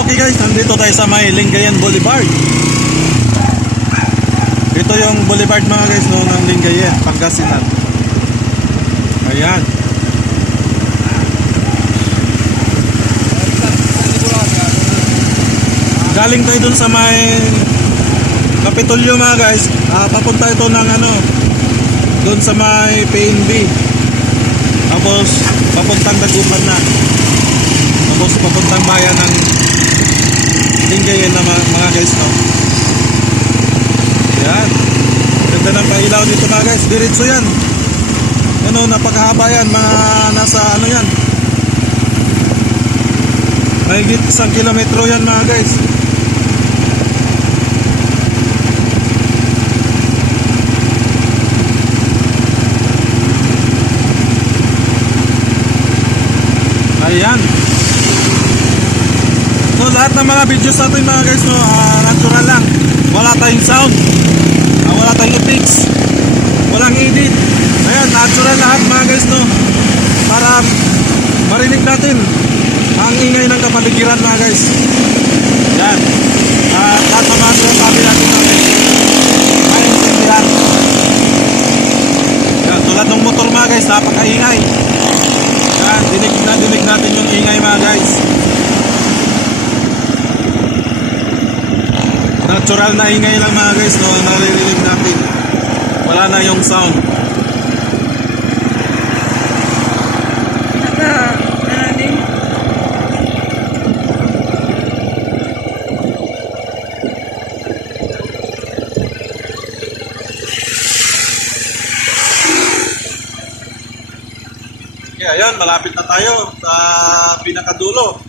Okay guys, nandito tayo sa may Lingayen Boulevard. Ito yung boulevard mga guys no, ng Lingayen, Pangasinan. Ayan. Galing tayo dun sa may Kapitolyo mga guys. Papunta ito ng dun sa may PNB. Tapos papuntang Dagupan na. Tapos papuntang bayan ng Lingayen na mga guys no. Yan. Ganda ng pailaw dito mga guys. Diretso yan. Napakahaba yan. Mga nasa yan. Mahigit 1 kilometro yan mga guys. Ayan. So lahat ng mga videos natin mga guys no, natural lang. Wala tayong sound, wala tayong effects, walang edit. Ayan, natural lahat mga guys no, para marinig natin ang ingay ng kapaligiran mga guys. Yan. Lahat ng mga sinasabi natin mga guys, maintindihan. Yan, tulad ng motor mga guys, napakaingay. Yan, dinig natin yung ingay mga guys. Natural na ingay lang mga guys no, naririnig natin. Wala na yung sound. Kaya ayan, malapit na tayo sa pinakadulo.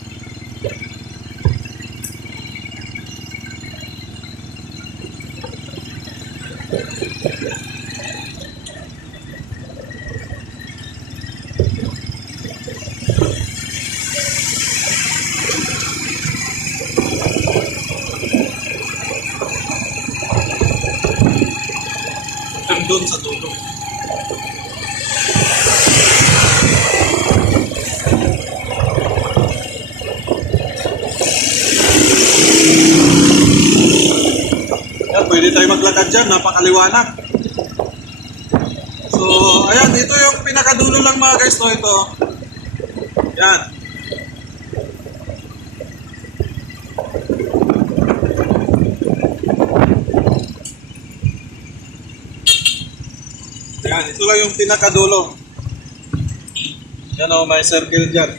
Doon sa dulo. Yan, pwede tayo maglakad dyan, napakaliwanag. So, ayan, ito yung pinakadulo lang mga guys, no, ito. Yan. Yan, ito lang yung pinakadulo. Yan o, may circle dyan.